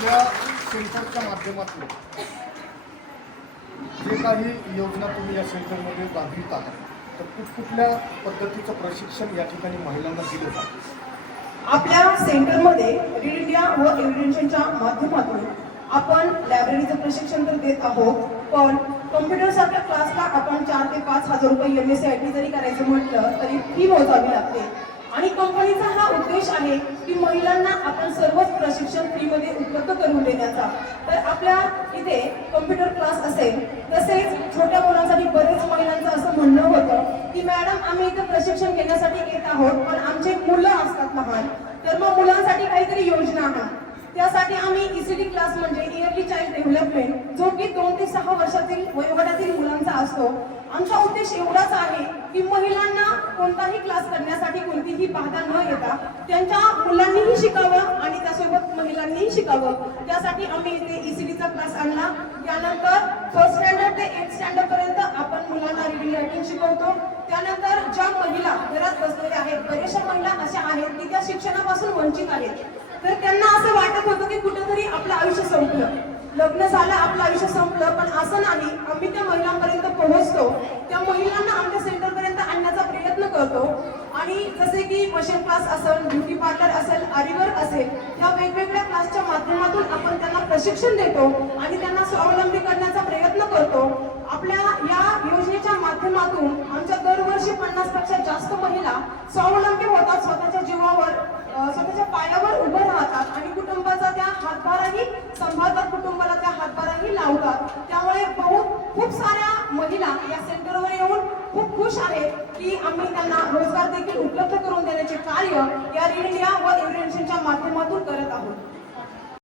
आपल्या सेंटरच्या माध्यमातून जे काही योजना तुम्ही या सेंटरमध्ये राबवित आहात तर कुठकुठल्या पद्धतीचं प्रशिक्षण या ठिकाणी महिलांना दिलं जातं? आपल्या सेंटरमध्ये रीड इंडिया व एव्हिडेन्सच्या माध्यमातून आपण लायब्ररीचं प्रशिक्षण तर देत आहोत, पण कॉम्प्युटर सारख्या क्लासला आपण 4 ते 5 हजार रुपये MSc जरी करायचं म्हटलं तरी फी मोजावी लागते. आणि कंपनीचा हा उद्देश आहे की महिलांना आपण सर्वच प्रशिक्षण फ्रीमध्ये उपलब्ध करून देण्याचा. तर आपल्या इथे कॉम्प्युटर क्लास असेल, तसेच छोट्या मुलांसाठी बरेच महिलांचं असं म्हणणं होतं की मॅडम आम्ही इथे प्रशिक्षण घेण्यासाठी येत आहोत पण आमचे मुलं असतात लहान, तर मग मुलांसाठी काहीतरी योजना आहे. त्यासाठी आम्ही ECD क्लास म्हणजे इयरली चाइल्ड डेव्हलपमेंट जो की 2 ते 6 वर्षातील वयोगटातील मुलांचा असतो. आमचा उद्देश एवढाच आहे की महिलांना कोणताही क्लास करण्यासाठी कोणतीही बाधा न येता त्यांच्या मुलांनीही शिकावं आणि त्यासोबत महिलांनीही शिकावं. त्यासाठी आम्ही इथे ECDचा क्लास आणला. त्यानंतर 1st स्टँडर्ड ते 8th स्टँडर्ड पर्यंत आपण मुलांना रीडिंग रायटिंग शिकवतो. त्यानंतर ज्या महिला घरात बसलेल्या आहेत, बऱ्याचशा महिला अशा आहेत की त्या शिक्षणापासून वंचित आहेत, तर त्यांना असं वाटत होतं की कुठेतरी आपलं आयुष्य संपलं, लग्न झालं आपलं आयुष्य संपलं, पण असं नाही. आम्ही त्या महिलांपर्यंत पोहोचतो, त्या महिलांना आमच्या सेंटरपर्यंत आणण्याचा प्रयत्न करतो. आणि जसे की मशीन क्लास असेल, ब्युटी पार्लर असेल, आरीवर्क असेल, या वेगवेगळ्या क्लासच्या माध्यमातून आपण त्यांना प्रशिक्षण देतो आणि त्यांना स्वावलंबी करण्याचा प्रयत्न करतो. आपल्या या योजनेच्या माध्यमातून आमच्या दरवर्षी 50 पेक्षा जास्त महिला स्वावलंबी होतात, स्वतःच्या जीवावर स्वतःच्या पायावर उभं राहतात आणि कुटुंबाचा त्या हातभारही सांभाळतात, कुटुंबाला त्या हातभारही लावतात. त्यामुळे खूप साऱ्या महिला या सेंटरवर येऊन खूप खुश आहेत की आम्ही त्यांना रोजगार देखील उपलब्ध करून देण्याचे कार्य या रीड इंडिया व एव्हिडेन्सच्या माध्यमातून करत आहोत.